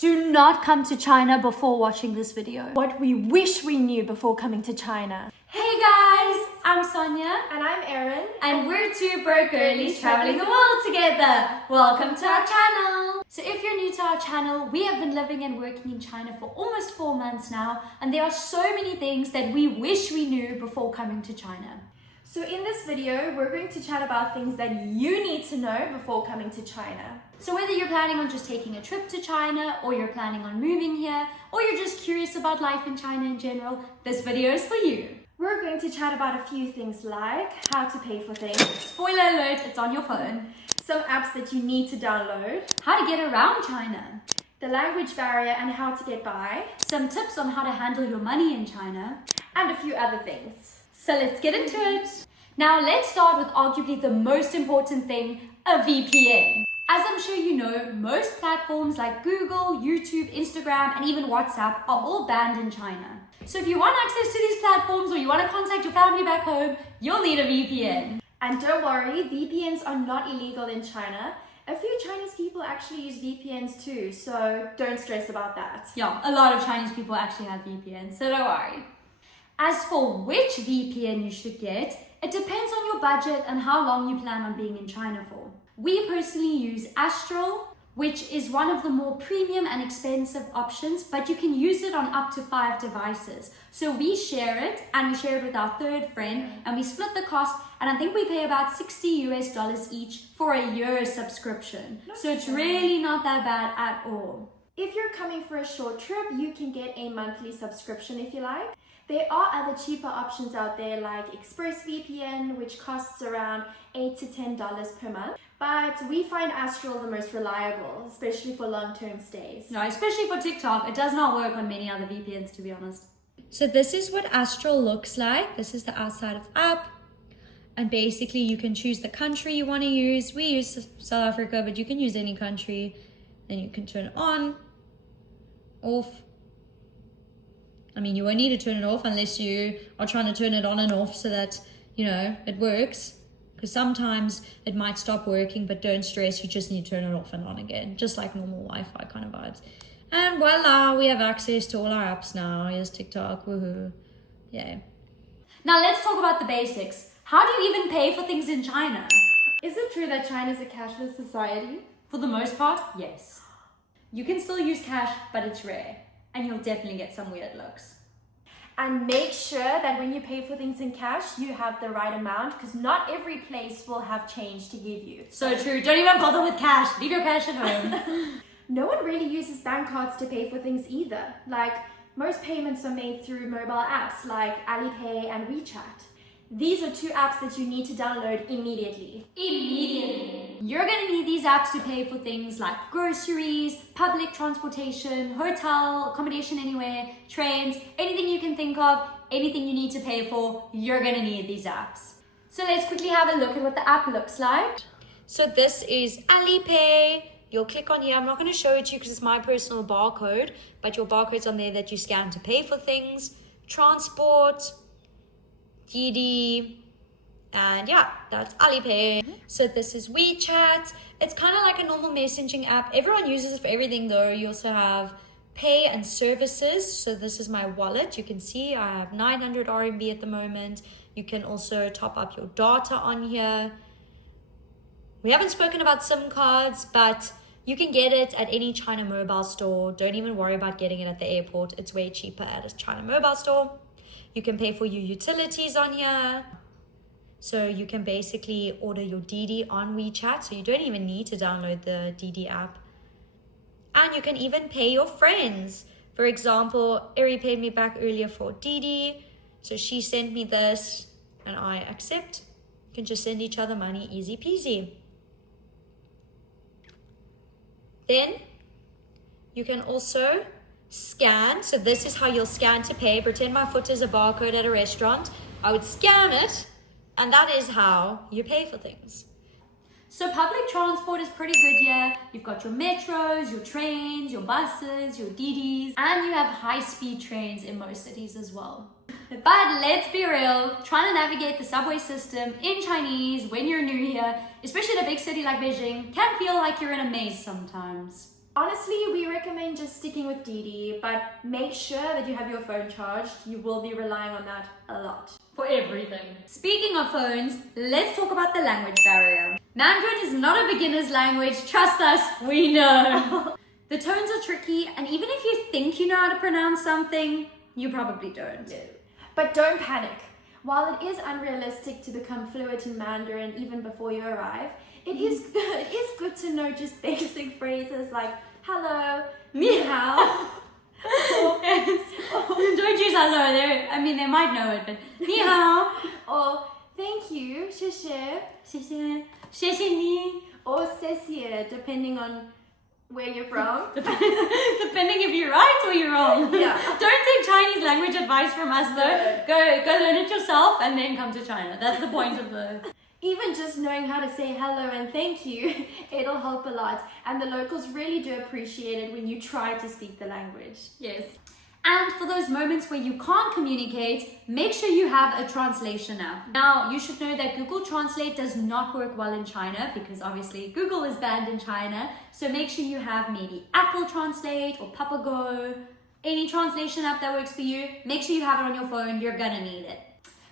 Do not come to China before watching this video. What we wish we knew before coming to China. Hey guys, I'm Sonia. And I'm Erin. And we're two broke girlies traveling the world together. Welcome to our channel. So if you're new to our channel, we have been living and working in China for almost 4 months now. And there are so many things that we wish we knew before coming to China. So in this video, we're going to chat about things that you need to know before coming to China. So whether you're planning on just taking a trip to China, or you're planning on moving here, or you're just curious about life in China in general, this video is for you. We're going to chat about a few things like how to pay for things. Spoiler alert, it's on your phone. Some apps that you need to download. How to get around China. The language barrier and how to get by. Some tips on how to handle your money in China. And a few other things. So let's get into it. Now let's start with arguably the most important thing, a VPN. As I'm sure you know, most platforms like Google, YouTube, Instagram, and even WhatsApp are all banned in China. So if you want access to these platforms or you want to contact your family back home, you'll need a VPN. And don't worry, VPNs are not illegal in China. A few Chinese people actually use VPNs too, so don't stress about that. Yeah, a lot of Chinese people actually have VPNs, so don't worry. As for which VPN you should get, it depends on your budget and how long you plan on being in China for. We personally use Astral, which is one of the more premium and expensive options, but you can use it on up to 5 devices. So we share it, and we share it with our third friend, and we split the cost, and I think we pay about $60 each for a year subscription. So it's really not that bad at all. If you're coming for a short trip, you can get a monthly subscription if you like. There are other cheaper options out there like ExpressVPN, which costs around $8 to $10 per month. But we find Astral the most reliable, especially for long-term stays. No, especially for TikTok. It does not work on many other VPNs, to be honest. So this is what Astral looks like. This is the outside of the app. And basically you can choose the country you want to use. We use South Africa, but you can use any country. Then you can turn it on, off. I mean, you won't need to turn it off unless you are trying to turn it on and off so that, you know, it works. Because sometimes it might stop working, but don't stress, you just need to turn it off and on again. Just like normal Wi-Fi kind of vibes. And voila, we have access to all our apps now. Here's TikTok, woohoo. Yay. Now let's talk about the basics. How do you even pay for things in China? Is it true that China is a cashless society? For the most part, yes. You can still use cash, but it's rare. And you'll definitely get some weird looks. And make sure that when you pay for things in cash, you have the right amount, because not every place will have change to give you. So true. Don't even bother with cash. Leave your cash at home. No one really uses bank cards to pay for things either. Like, most payments are made through mobile apps like Alipay and WeChat. These are 2 apps that you need to download immediately. Immediately. You're going to need these apps to pay for things like groceries, public transportation, hotel, accommodation anywhere, trains, anything you can think of, anything you need to pay for, you're going to need these apps. So let's quickly have a look at what the app looks like. So this is Alipay. You'll click on here. I'm not going to show it to you because it's my personal barcode, but your barcode's on there that you scan to pay for things. Transport, Didi, and yeah, that's Alipay. So this is WeChat. It's kind of like a normal messaging app. Everyone uses it for everything though. You also have pay and services. So this is my wallet. You can see I have 900 RMB at the moment. You can also top up your data on here. We haven't spoken about SIM cards, but you can get it at any China mobile store. Don't even worry about getting it at the airport. It's way cheaper at a China mobile store. You can pay for your utilities on here. So you can basically order your Didi on WeChat. So you don't even need to download the Didi app. And you can even pay your friends. For example, Eri paid me back earlier for Didi. So she sent me this and I accept. You can just send each other money, easy peasy. Then you can also scan. So this is how you'll scan to pay. Pretend my foot is a barcode at a restaurant. I would scan it, and that is how you pay for things. So public transport is pretty good here. You've got your metros, your trains, your buses, your Didis, and you have high-speed trains in most cities as well. But let's be real, trying to navigate the subway system in Chinese when you're new here, especially in a big city like Beijing, can feel like you're in a maze sometimes. Honestly, we recommend just sticking with Didi, but make sure that you have your phone charged. You will be relying on that a lot. For everything. Speaking of phones, let's talk about the language barrier. Mandarin is not a beginner's language. Trust us, we know. The tones are tricky, and even if you think you know how to pronounce something, you probably don't. No. But don't panic. While it is unrealistic to become fluent in Mandarin even before you arrive, it is good to know just basic phrases like hello, ni hao. Yes. Don't use hello there. I mean, they might know it, but ni hao. Or thank you, 谢谢. 谢谢. 谢谢你. Or 谢谢, depending on where you're from. Depending if you're right or you're wrong. Yeah. Don't take Chinese language advice from us though. Go learn it yourself and then come to China. That's the point of the... Even just knowing how to say hello and thank you, it'll help a lot. And the locals really do appreciate it when you try to speak the language. Yes. And for those moments where you can't communicate, make sure you have a translation app. Now, you should know that Google Translate does not work well in China because obviously Google is banned in China. So make sure you have maybe Apple Translate or Papago, any translation app that works for you. Make sure you have it on your phone. You're gonna need it.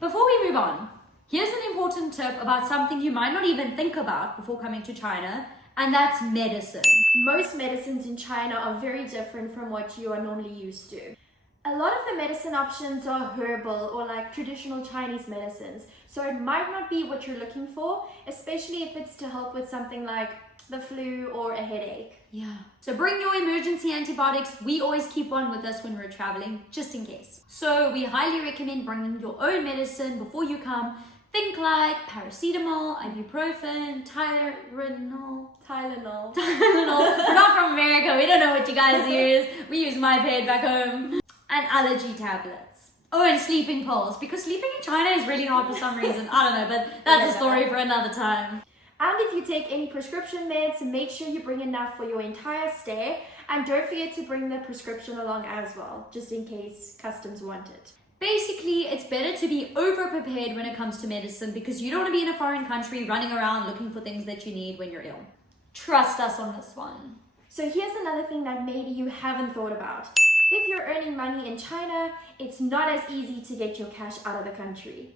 Before we move on, here's an important tip about something you might not even think about before coming to China, and that's medicine. Most medicines in China are very different from what you are normally used to. A lot of the medicine options are herbal or like traditional Chinese medicines, so it might not be what you're looking for, especially if it's to help with something like the flu or a headache. Yeah. So bring your emergency antibiotics. We always keep one with us when we're traveling, just in case. So we highly recommend bringing your own medicine before you come. Think like paracetamol, ibuprofen, Tylenol. We're not from America. We don't know what you guys use. We use MyPaid back home. And allergy tablets. Oh, and sleeping pills. Because sleeping in China is really hard for some reason. I don't know, but that's a story for another time. And if you take any prescription meds, make sure you bring enough for your entire stay. And don't forget to bring the prescription along as well, just in case customs want it. Basically, it's better to be over-prepared when it comes to medicine because you don't want to be in a foreign country running around looking for things that you need when you're ill. Trust us on this one. So here's another thing that maybe you haven't thought about. If you're earning money in China, it's not as easy to get your cash out of the country.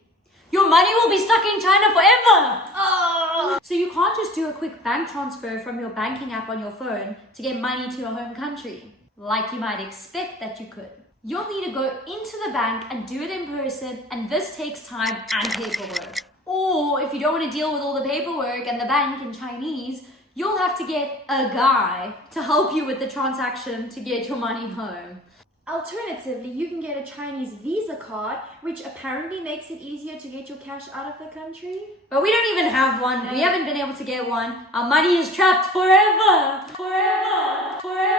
Your money will be stuck in China forever! Oh. So you can't just do a quick bank transfer from your banking app on your phone to get money to your home country, like you might expect that you could. You'll need to go into the bank and do it in person, and this takes time and paperwork. Or if you don't want to deal with all the paperwork and the bank in Chinese, you'll have to get a guy to help you with the transaction to get your money home. Alternatively, you can get a Chinese Visa card, which apparently makes it easier to get your cash out of the country. But we don't even have one. No. We haven't been able to get one. Our money is trapped forever. Forever.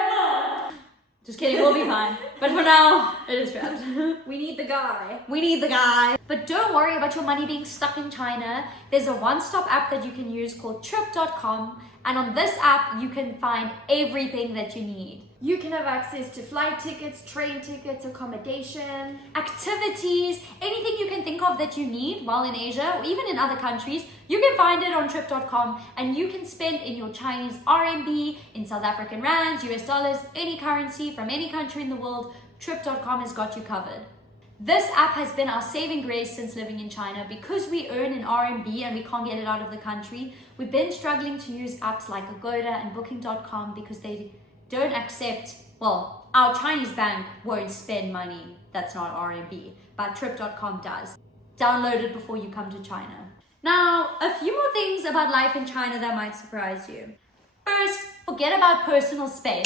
Just kidding, we'll be fine. But for now, it is trapped. We need the guy. But don't worry about your money being stuck in China. There's a one-stop app that you can use called Trip.com. And on this app, you can find everything that you need. You can have access to flight tickets, train tickets, accommodation, activities, anything you can think of that you need while in Asia or even in other countries. You can find it on Trip.com and you can spend in your Chinese RMB, in South African rands, US dollars, any currency from any country in the world. Trip.com has got you covered. This app has been our saving grace since living in China because we earn in RMB and we can't get it out of the country. We've been struggling to use apps like Agoda and Booking.com because they don't accept, well, our Chinese bank won't spend money that's not RMB, but Trip.com does. Download it before you come to China. Now, a few more things about life in China that might surprise you. First, forget about personal space.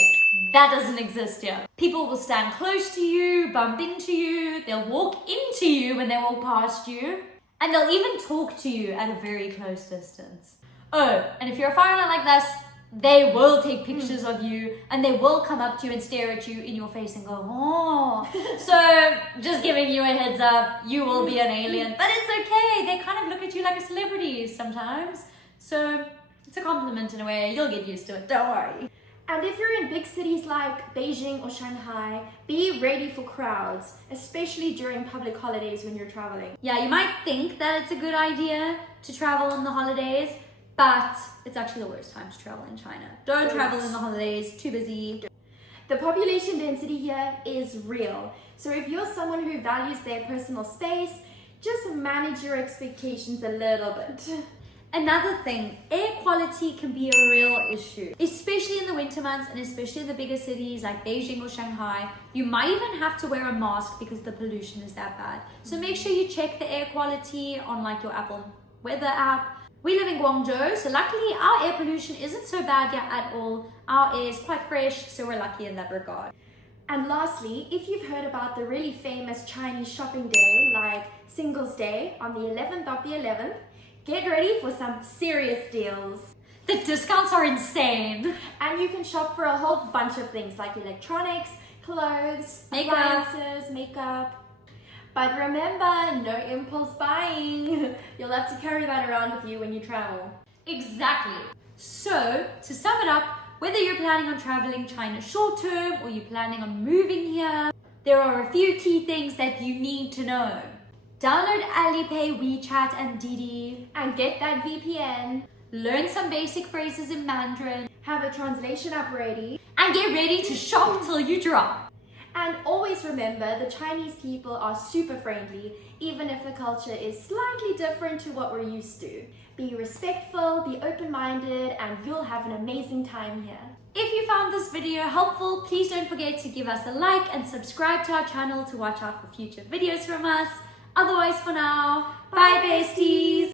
That doesn't exist here. People will stand close to you, bump into you, they'll walk into you when they walk past you, and they'll even talk to you at a very close distance. Oh, and if you're a foreigner like this, they will take pictures of you and they will come up to you and stare at you in your face and go, oh. So just giving you a heads up, you will be an alien. But it's okay, they kind of look at you like a celebrity sometimes. So it's a compliment in a way, you'll get used to it, don't worry. And if you're in big cities like Beijing or Shanghai, be ready for crowds, especially during public holidays when you're traveling. Yeah, you might think that it's a good idea to travel on the holidays, but it's actually the worst time to travel in China. Don't travel in the holidays, too busy. The The population density here is real. So if you're someone who values their personal space, just manage your expectations a little bit. Another thing, air quality can be a real issue, especially in the winter months and especially in the bigger cities like Beijing or Shanghai. You might even have to wear a mask because the pollution is that bad. So make sure you check the air quality on like your Apple weather app. We live in Guangzhou, so luckily our air pollution isn't so bad yet at all. Our air is quite fresh, so we're lucky in that regard. And lastly, if you've heard about the really famous Chinese shopping day like Singles Day on the 11th of the 11th, get ready for some serious deals. The discounts are insane. And you can shop for a whole bunch of things like electronics, clothes, appliances, makeup. But remember, no impulse buying. You'll have to carry that around with you when you travel. Exactly. So, to sum it up, whether you're planning on traveling China short term or you're planning on moving here, there are a few key things that you need to know. Download Alipay, WeChat and Didi. And get that VPN. Learn some basic phrases in Mandarin. Have a translation app ready. And get ready to shop till you drop. And always remember, the Chinese people are super friendly, even if the culture is slightly different to what we're used to. Be respectful, be open-minded, and you'll have an amazing time here. If you found this video helpful, please don't forget to give us a like and subscribe to our channel to watch out for future videos from us. Otherwise, for now, bye besties!